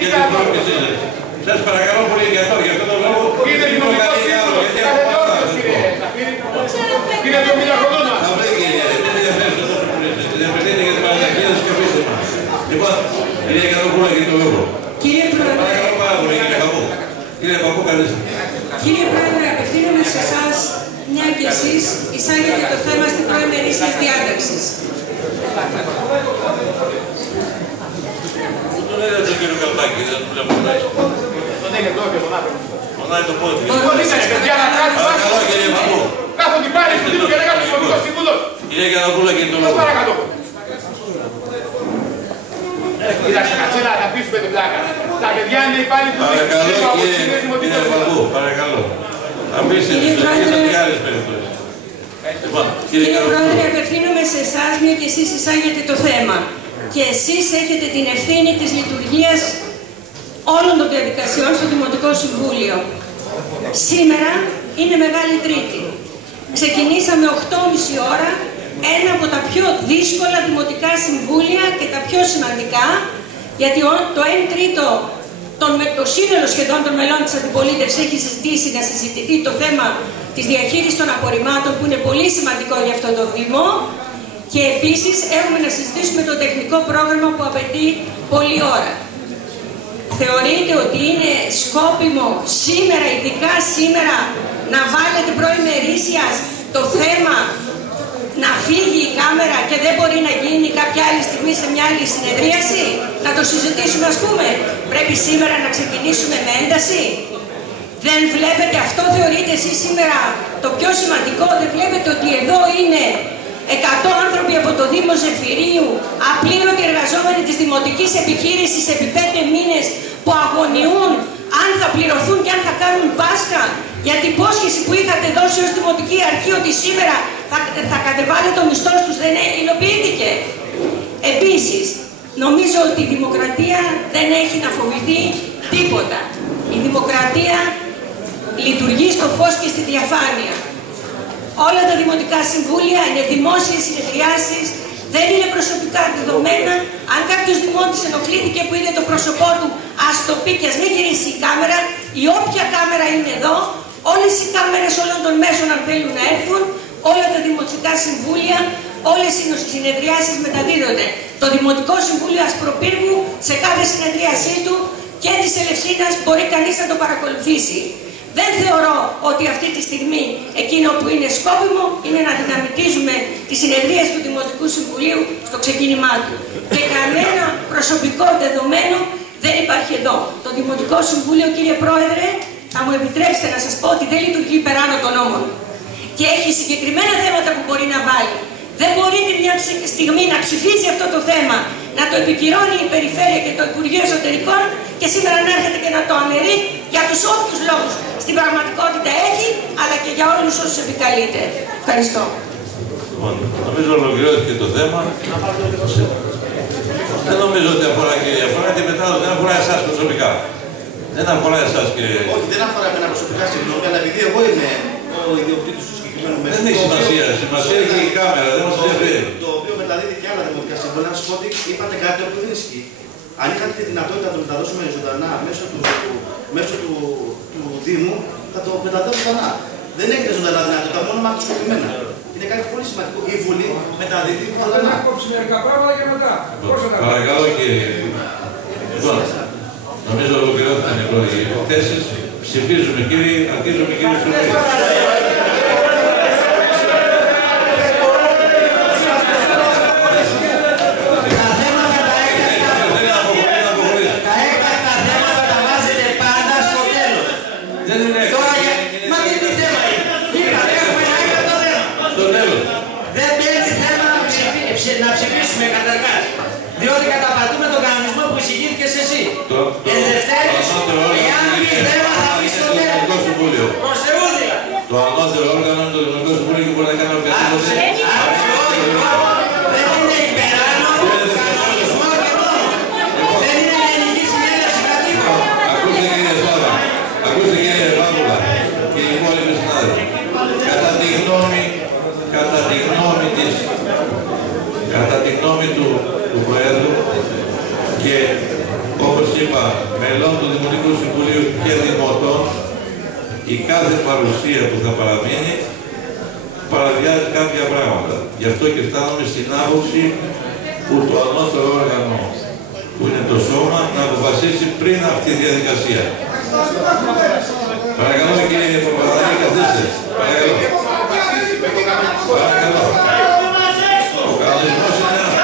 για την πρόκλησή σας. Σας παρακαλώ πολύ για αυτό το λόγο. Είναι δημοτικό σύμβουλο. Κύριε Δομήνα Κοντώνα. Λοιπόν, κύριε Κατοπούλα, για το λόγο. Κύριε Πρόεδρε, Παρακαλώ πάρα πολύ, κύριε Παππού. Κύριε Παππού, καλώς. Κύριε Πρόεδρε, απευθύνομαι σε εσάς, μια και εσείς εισάγετε το θέμα στην πρώην ημερήσια διάταξη. Δεν είναι τον κύριο Καλπάκη, δεν του βλέπω μέσα. Τον έχει εδώ και τον άνθρωπο. Μονάει το πόδι. Παρακαλώ, κύριε Παππού. Κάθονται πάλι στην τύπου και δεν κάνουν δημοτικό σύμβουλο. Κύριε Κατοπούλα, για το λόγο. Παρακαλώ. Κοίταξε, κατσέλα, θα πείσουμε την πλάκα. Τα παιδιά είναι υπάλληλοι του Παρακαλώ, κύριε Παππού, παρακαλώ. Αφήστε τις λογικές και άλλες περιπτώσεις. Κύριε Πρόεδρε, απευθύνομαι σε εσάς, μια και εσείς εισάγετε το θέμα. Και εσείς έχετε την ευθύνη της λειτουργίας όλων των διαδικασιών στο Δημοτικό Συμβούλιο. Σήμερα είναι Μεγάλη Τρίτη. Ξεκινήσαμε 8.30 ώρα, ένα από τα πιο δύσκολα δημοτικά συμβούλια και τα πιο σημαντικά, γιατί το 1/3 το σύνολο σχεδόν των μελών της αντιπολίτευσης έχει συζητήσει να συζητηθεί το θέμα της διαχείρισης των απορριμμάτων, που είναι πολύ σημαντικό για αυτό το Δήμο, και επίσης έχουμε να συζητήσουμε το τεχνικό πρόγραμμα που απαιτεί πολλή ώρα. Θεωρείτε ότι είναι σκόπιμο σήμερα, ειδικά σήμερα, να βάλετε προημερήσιας το θέμα να φύγει η κάμερα και δεν μπορεί να γίνει κάποια άλλη στιγμή σε μια άλλη συνεδρίαση? Να το συζητήσουμε, ας πούμε. Πρέπει σήμερα να ξεκινήσουμε με ένταση? Δεν βλέπετε, αυτό θεωρείτε εσείς σήμερα το πιο σημαντικό? Δεν βλέπετε ότι εδώ είναι 100 άνθρωποι από το Δήμο Ζεφυρίου, απλήρωτοι εργαζόμενοι της δημοτικής επιχείρησης επί 5 μήνες, που αγωνιούν αν θα πληρωθούν και αν θα κάνουν Πάσχα, για την υπόσχεση που είχατε δώσει ως Δημοτική Αρχή ότι σήμερα θα κατεβάλει το μισθό τους, δεν υλοποιήθηκε? Επίσης, νομίζω ότι η δημοκρατία δεν έχει να φοβηθεί τίποτα. Η δημοκρατία λειτουργεί στο φως και στη διαφάνεια. Όλα τα δημοτικά συμβούλια είναι δημόσιες συνεδριάσεις, δεν είναι προσωπικά δεδομένα. Αν κάποιος δημότης ενοχλήθηκε που είδε το πρόσωπό του, ας το πει και ας μην γυρίσει η κάμερα, η όποια κάμερα είναι εδώ, όλες οι κάμερες όλων των μέσων αν θέλουν να έρθουν, όλα τα δημοτικά συμβούλια, όλες οι συνεδριάσεις μεταδίδονται. Το Δημοτικό Συμβούλιο Ασπροπύργου σε κάθε συνεδρίασή του και της Ελευσίνας μπορεί κανείς να το παρακολουθήσει. Δεν θεωρώ ότι αυτή τη στιγμή εκείνο που είναι σκόπιμο είναι να δυναμητίζουμε τις συνεδρίες του Δημοτικού Συμβουλίου στο ξεκίνημά του. Και κανένα προσωπικό δεδομένο δεν υπάρχει εδώ. Το Δημοτικό Συμβούλιο, κύριε Πρόεδρε, θα μου επιτρέψετε να σας πω ότι δεν λειτουργεί υπεράνω των νόμων. Και έχει συγκεκριμένα θέματα που μπορεί να βάλει. Δεν μπορείτε μια στιγμή να ψηφίζει αυτό το θέμα, να το επικυρώνει η Περιφέρεια και το Υπουργείο Εσωτερικών και σήμερα να έρχεται και να το αναιρεί για τους όποιους λόγους στην πραγματικότητα έχει, αλλά και για όλους όσους επικαλείται. Ευχαριστώ. Νομίζω ολοκληρώθηκε το θέμα. Δεν νομίζω ότι αφορά και αφορά τη μετάδοση, δεν αφορά εσάς προσωπικά. Δεν αφορά εσάς και... Όχι, δεν αφορά εμένα προσωπικά, συγγνώμη, αλλά επειδή εγώ είμαι ο ιδιοκτήτης του συγκεκριμένου μέσου. Δεν έχει σημασία. Σημασία έχει η κάμερα, δεν μας ενδιαφέρει. Το οποίο μεταδίδει και άλλα δημοτικά συμβόλαια. Να σας πω ότι είπατε κάτι που δεν ισχύει. Αν είχατε τη δυνατότητα να το μεταδώσουμε ζωντανά μέσω του Δήμου, θα το μεταδώσουμε ζωντανά. Δεν έχετε ζωντανά δυνατότητα, μόνο μακροσκοπημένα. Είναι κάτι πολύ σημαντικό. Η Βουλή μεταδίδει ζωντανά. Παρακαλώ κύριε. Λοιπόν, νομίζω ολοκληρώθηκαν οι πρώτοι θέσεις. Ψηφίζουμε κύριοι, αρχίζουμε κύριοι Σουρβί. Να ψηφίσουμε καταρχάς, διότι καταπατούμε τον κανονισμό που εισηγήθηκες εσύ. Εν δευτέρης, εάν πει θέμα θα πει στο τέλος. Προς Θεού δηλαδή. Το ανώτερο όργανο είναι το Δημοτικό Συμβούλιο και μπορεί να κάνει οποιαδήποτε. Δεν είναι υπεράνω κανονισμό και νόμο. Δεν είναι ελληνική συνέλευση κατοίκων. Ακούστε κύριε Παύλα και οι υπόλοιποι συνάδελφοι. Κατά τη γνώμη του Προέδρου και όπως είπα, μελών του Δημοτικού Συμβουλίου και Δημοτών, η κάθε παρουσία που θα παραμείνει παραδιάζει κάποια πράγματα. Γι' αυτό και φτάνουμε στην άποψη που το ανώτερο όργανο που είναι το σώμα να αποφασίσει πριν από τη διαδικασία. Παρακαλώ κύριε Παπαδάκη, καθίστε. Παρακαλώ. Παρακαλώ. Ο κανονισμός είναι ένας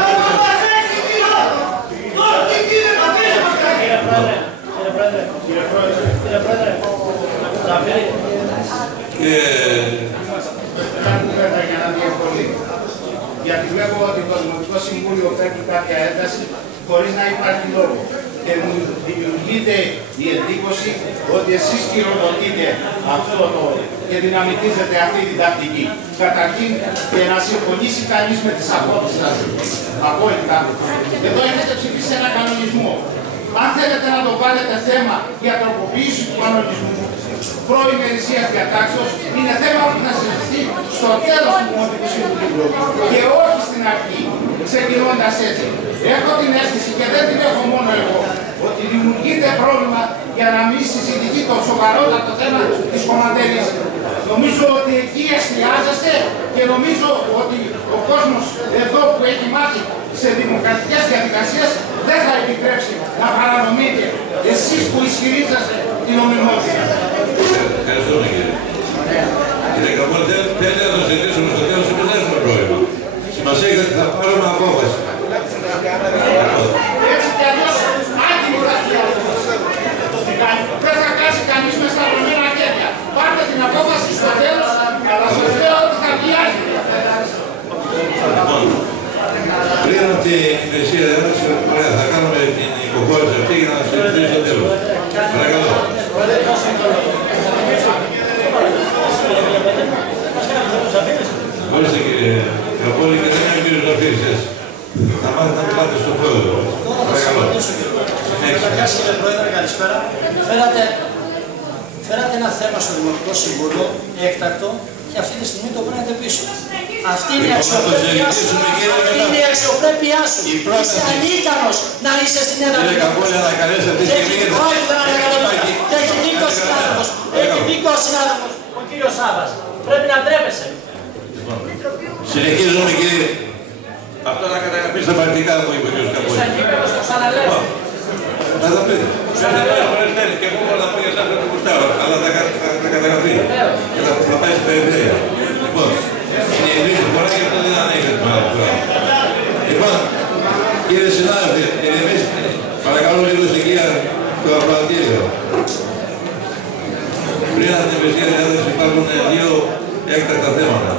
γιατί βλέπω ότι το Δημοτικό Συμβούλιο φέρνει κάποια ένταση χωρίς να υπάρχει λόγο. Και μου δημιουργείται η εντύπωση ότι εσείς χειροκροτείτε αυτό το και δυναμητίζετε αυτή την τακτική. Καταρχήν και να συμφωνήσει κανείς με τις απόψεις σας. Απόλυτα. Εδώ έχετε ψηφίσει ένα κανονισμό. Αν θέλετε να το βάλετε θέμα για τροποποίηση του κανονισμού προημερησίας διατάξεως, είναι θέμα που θα συζητηθεί στο τέλος του Δημοτικού Συμβουλίου και όχι στην αρχή, ξεκινώντας έτσι. Έχω την αίσθηση και δεν την έχω μόνο εγώ, ότι δημιουργείται πρόβλημα για να μην συζητηθεί το σοβαρότατο θέμα της κομματέρης. Νομίζω ότι εκεί εστιάζεστε και νομίζω ότι ο κόσμος εδώ που έχει μάθει σε δημοκρατικές διαδικασίες δεν θα επιτρέψει να παρανομείτε εσείς που ισχυρίζεστε την ομιμότητα. Ευχαριστούμε κύριε. Κύριε Καπόλη, θέλετε να το συζητήσουμε στο τέλος ή δεν έχουμε πρόβλημα. Σημασία έχει ότι θα πάρουμε απόφαση. Έτσι κι αλλιώς άτιμη θα δεν θα κάτσει κανείς με σταυρωμένα χέρια. Πάρτε την απόφαση στο τέλος, αλλά σας λέω ότι θα βιάζει. Λοιπόν, πριν από την υπηρεσία διάταξη, θα κάνουμε την υποχώρηση αυτή για να συζητήσουμε στο τέλος. Παρακαλώ. Ορίστε κύριε Καπόλη και δεν είναι ο κύριος Ζαφύρης. Να μάθετε να μιλάτε στον πρόεδρο. Παρακαλώ. Κύριε Πρόεδρε, καλησπέρα. Φέρατε ένα θέμα στο Δημοτικό Συμβούλιο, έκτακτο, και αυτή τη στιγμή το παίρνετε πίσω. Αυτή είναι η αξιοπρέπειά σου. Είσαι ανίκανος να είσαι στην έδρα. Κύριε Καπόλη, ανακαλέστε αυτή τη στιγμή. Και έχει δίκιο ο συνάδελφος. Έχει δίκιο ο συνάδελφος, ο κύριος Σάββας. Πρέπει να ντρέπεσαι. Συνεχίζουμε κύριε. Αυτό να καταγραφεί στα πρακτικά μου είπε ο κύριος Καπόλη. Είσαι ανίκανος, το ξαναλέω. Να τα πείτε. Και εγώ μπορώ να πω για αυτό το κουστάρο, αλλά θα καταγραφεί. Και θα πάει στην περιφέρεια. Λοιπόν, είναι η τρίτη φορά και αυτό δεν ανέχεται την άλλη φορά. Λοιπόν, κύριε συνάδελφοι, εμείς παρακαλώ λίγο ησυχία στο ακροατήριο. Πριν από την υπηρεσία διάταξη υπάρχουν δύο έκτακτα θέματα.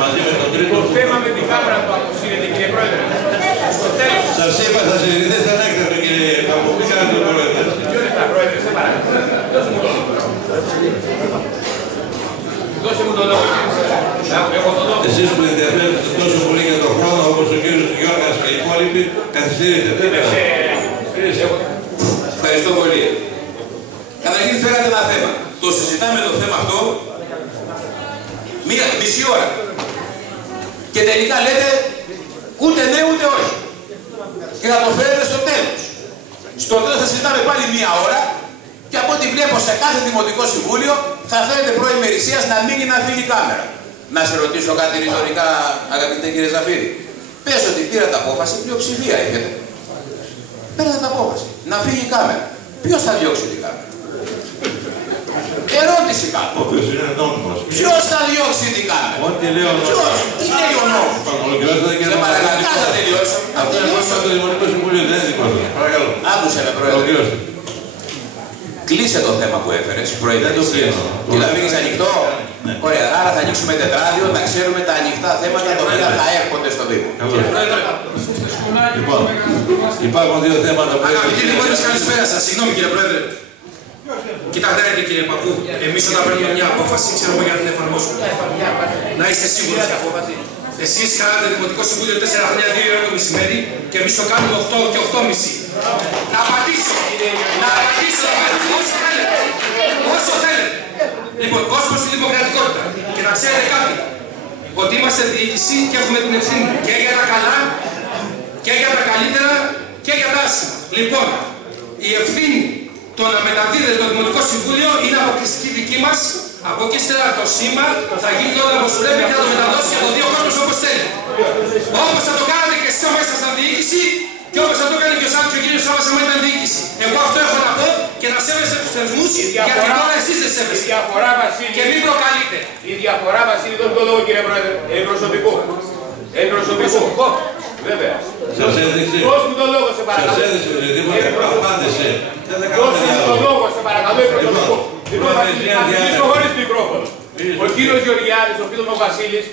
Μαζί με τον τρίτο. Το θέμα με την κάμερα του αποσύρεται, κύριε Πρόεδρε. Στο τέλος. Σας είπα, θα συζητηθείτε σαν έκτακτο, κύριε Παππού. Κάνετε τον Πρόεδρε. Δύο λεπτά, Πρόεδρε, σε παρακαλώ. Δώσε μου το λόγο. Δώσε μου το λόγο. Εσείς που ενδιαφέρεστε τόσο πολύ για τον χρόνο, όπως ο κύριος Γιώργας και οι υπόλοιποι, καθυστερείτε. Ευχαριστώ πολύ. Καταρχήν φέρατε ένα θέμα. Το συζητάμε το θέμα αυτό μισή ώρα. Και τελικά λέτε ούτε ναι ούτε όχι. Και θα το φέρετε στο τέλος. Στο τέλος θα συζητάμε πάλι μία ώρα και από ό,τι βλέπω σε κάθε Δημοτικό Συμβούλιο θα θέλετε προημερησίας να μείνει να φύγει η κάμερα. Να σε ρωτήσω κάτι ρητορικά, αγαπητέ κύριε Ζαφύρη. Πες ότι πήρατε απόφαση, πλειοψηφία έχετε. Πήρατε απόφαση να φύγει η κάμερα. Ποιος θα διώξει την κάμερα? Ερώτηση κάτω. Όποιος είναι νόμιμος. Ποιος θα διώξει την κάμερα? Ό,τι λέω νόμιμος. Ποιος? Τι λέει ο νόμος? Σε παρακαλώ, θα τελειώσει. Αυτό είναι μόνο το Δημοτικό Συμβούλιο, δεν είναι δικό σας. Παρακαλώ. Άκουσε με, Πρόεδρε. Κλείσε το θέμα που έφερες. Προειδέτηση. Και να μείνεις ανοιχτό. Ωραία, άρα θα ανοίξουμε τετράδιο, να ξέρουμε τα ανοιχτά θέματα τα οποία θα έρχονται στο Δήμο. Λοιπόν, υπάρχουν δύο θέματα που Αγαπητοί δημότες, καλησπέρα σας. Συγγνώμη κύριε Πρόεδρε. Κοιτάξτε κύριε Παππού, εμείς όταν παίρνουμε μια απόφαση ξέρουμε για να την εφαρμόσουμε. Να είστε σίγουροι. Εσείς κάνατε Δημοτικό Συμβούλιο 4 χρόνια 2 ώρα το μεσημέρι και εμείς το κάνουμε 8 και 8.30. Να απαντήσω! Να απαντήσω! Όσο θέλετε! Όσο θέλετε! Λοιπόν, ως προς τη δημοκρατικότητα και να ξέρετε κάτι, ότι είμαστε διοίκηση και έχουμε την ευθύνη και για τα καλά και για τα καλύτερα και για τα άσημα. Λοιπόν, η ευθύνη το να μεταδίδεται το Δημοτικό Συμβούλιο είναι αποκλειστική δική μας. Από εκεί στερα το σήμα θα γίνει όταν όπως πρέπει και θα το μεταδώσει για το δύο κόσμος όπως θέλει. Όπως θα το κάνατε και εσείς άμα ήσασταν διοίκηση και όπως θα το έκανε και ο Σάββας και ο κύριος Σάββας άμα ήταν διοίκηση. Εγώ αυτό έχω να πω και να σέβεσαι τους θεσμούς γιατί τώρα εσείς δεν σέβεσαι. Και μην προκαλείτε. Η διαφορά, Βασίλη, δώσ' το λόγο κύριε Πρόεδρε, προσωπικού. Προσωπικού. Βέβαια. Σας έδειξε. Δώσ' μου το λόγο σε παρακαλώ. Σας έδειξε, τίποτα, απάντησε. Δώσ' μου το λόγο σε παρακαλώ, προσωπικού. Λοιπόν, θα μιλήσω χωρίς μικρόφωνο. Ο κύριος Γεωργιάδης, ο φίλος μου ο Βασίλης,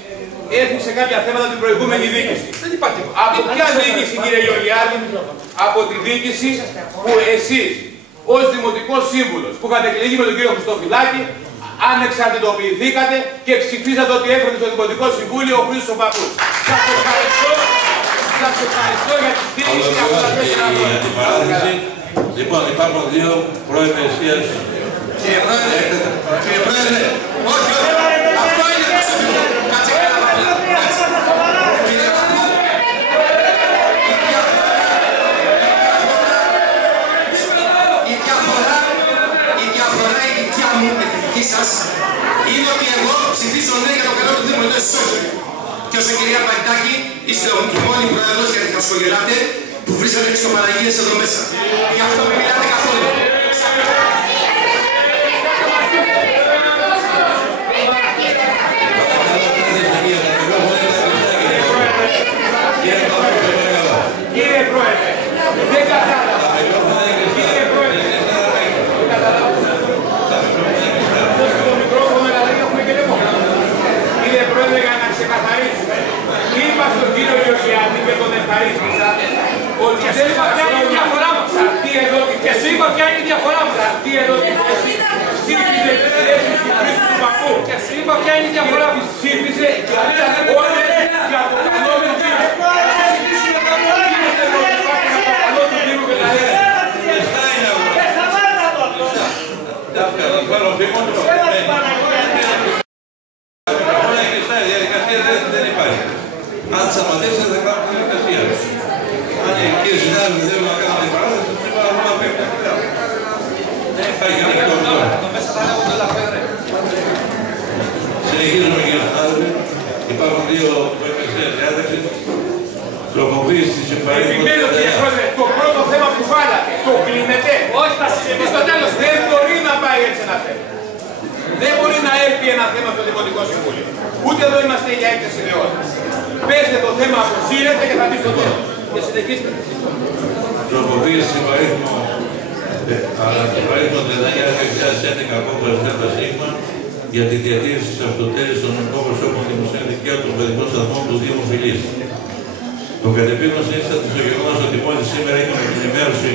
έθιξε κάποια θέματα την προηγούμενη διοίκηση. Δεν υπάρχει τίποτα. Από ποια διοίκηση, κύριε Γεωργιάδη? Από τη διοίκηση που εσείς, ως Δημοτικός Σύμβουλος, που είχατε εκλεγεί με τον κύριο Χριστοφυλάκη, ανεξαρτητοποιηθήκατε και ψηφίσατε ότι έφερε στο Δημοτικό Συμβούλιο ο Χρήστος Παππούς. Σας ευχαριστώ για τη στήριξη και αυτά τα 4 χρόνια. Λοιπόν, υπάρχουν δύο προϋπηρεσίες. Κύριε Πρόεδρε, όχι, αυτό είναι προσωπικό. Κάτσε καλά, κύριε Παππού, η διαφορά η δικιά μου με τη δική σας είναι ότι εγώ ψηφίζω ναι για το καλό του Δήμου, ενώ εσείς όχι. Και όσο κυρία Παϊτάκη, είστε ο μόνοι πρόεδρος γιατί θα σχολιάτε που βρίζατε Χριστοπαραγίες εδώ μέσα. Γι' αυτό μην μιλάτε καθόλου. Κύριε Πρόεδρε, δεν κατάλαβα. Κύριε Πρόεδρε, δεν κατάλαβα. Δώστε το μικρόφωνο, αλλά δεν έχουμε και λεπτό. Κύριε Πρόεδρε, για να ξεκαθαρίσουμε, είπα στον κύριο Γεωργιάδη και τον ευχαρίστησα ότι δεν είπα ποια είναι η διαφορά μας. Αυτή εδώ και εσύ είπα ποια είναι η διαφορά μας. Αυτή εδώ τη θέση ψήφιζε τις θέσεις του Χρήστου του Παππού. Και εσύ είπα ποια είναι η διαφορά μας. Ψήφιζε και όλες για το καλό του Δήμου. Αν σταματήσετε θα κάνουμε τη διαδικασία. Αν οι κύριοι συνάδελφοι δεν θέλουν να κάνουν την παράδοση, σήμερα θα πάμε πέφτει. Δεν υπάρχει ανοιχτό αυτό. Συνεχίζουμε κύριοι συνάδελφοι. Υπάρχουν δύο προϋπηρεσίες διάταξης. Τροποποίηση της συμφωνίας. Επιμένω κύριε Πρόεδρε, το πρώτο θέμα που βάλατε, το κλείνετε. Όχι, θα συζητήσει στο τέλος. Δεν μπορεί να πάει έτσι ένα θέμα. Δεν μπορεί να έρθει ένα θέμα στο Δημοτικό Συμβούλιο. Ούτε εδώ είμαστε για έκθεση νεότητας. Πέστε το θέμα, αποσύρετε και θα μπει στο τέλος. Και συνεχίστε. Τροποποίηση συμφωνίας αλλά το παράδειγμα 19-2011 απόφαση ΔΣ για τη διατήρηση της αυτοτέλειας των νομικών προσώπων δημοσίων δικαίων των παιδικών σταθμών του Δήμου Φιλής. Το κατεπήγον σύσταται στο γεγονός ότι μόλις σήμερα είχαμε την ενημέρωση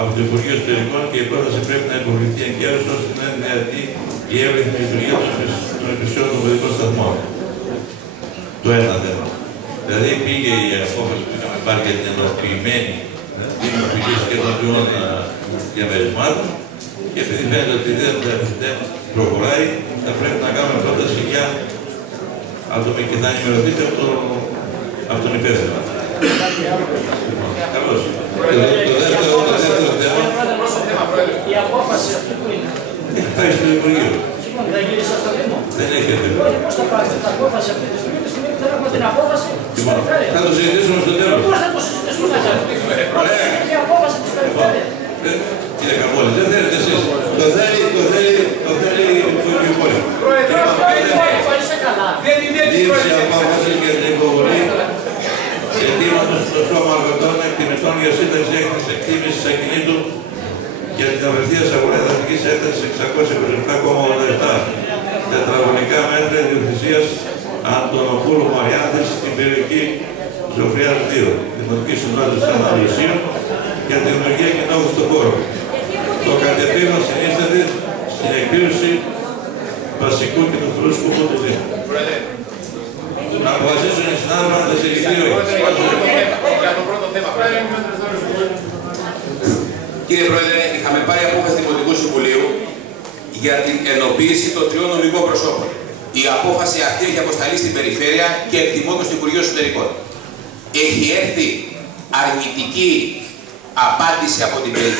από το Υπουργείο Εσωτερικών και η πρόταση πρέπει να υποβληθεί εγκαίρως ώστε να είναι δυνατή η εύρυθμη λειτουργία των υπηρεσιών των παιδικών σταθμών. Το ένα θέμα. Δηλαδή πήγε η απόφαση που είχαμε πάρει για την ενοποιημένη Δήμου Φιλής και των τριών διαμερισμάτων και επειδή φαίνεται ότι δεν προχωράει, θα πρέπει να κάνουμε πρόταση για άτομη και θα ενημερωθείτε από τον υπεύθυνο. Καλώς. Το δεύτερο θέμα. Η απόφαση αυτή που είναι. Έχει πάει στο Υπουργείο. Συγγνώμη, δεν γύρισα στο Δήμο. Δεν έχετε. Πώς θα πάρετε την απόφαση αυτή τη στιγμή που θα έχουμε την απόφαση της περιφέρειας. Θα το συζητήσουμε στο τέλος. Πώς θα το συζητήσουμε για η απόφαση της περιφέρειας. Κύριε Καμπόλη, δεν θέλετε εσείς. Το θέλει το υπόλοιπο. Πρόεδρε, είσαι καλά. Λήψη απόφαση για την υποβολή αιτήματος στο Σώμα Αργωτών εκτιμητών για σύνταξη έκθεσης εκτίμησης ακινήτου για την απευθείας αγορά εδαφικής έκτασης 627,87 τετραγωνικά μέτρα ιδιοκτησίας Αντωνοπούλου Μαριάνθης στην περιοχή Ζωφριάς 2, Δημοτική Συνότητα των Αναλυσίων για την δημιουργία κοινόχου στον χώρο. Το κατεπήγον συνίσταται στην εκπλήρωση βασικού και του χρούς σκοπού του Δήμου. Να αποφασίσουν οι συνάδελφοι να τεσσεριληφθεί ο για το πρώτο θέμα. Κύριε Πρόεδρε, είχαμε πάρει απόφαση Δημοτικού Συμβουλίου για την ενοποίηση των τριών νομικών προσώπων. Η απόφαση αυτή έχει αποσταλεί στην Περιφέρεια και εκτιμώ και στο Υπουργείο Εσωτερικών. Έχει έρθει αρνητική απάντηση από την περιφέρεια.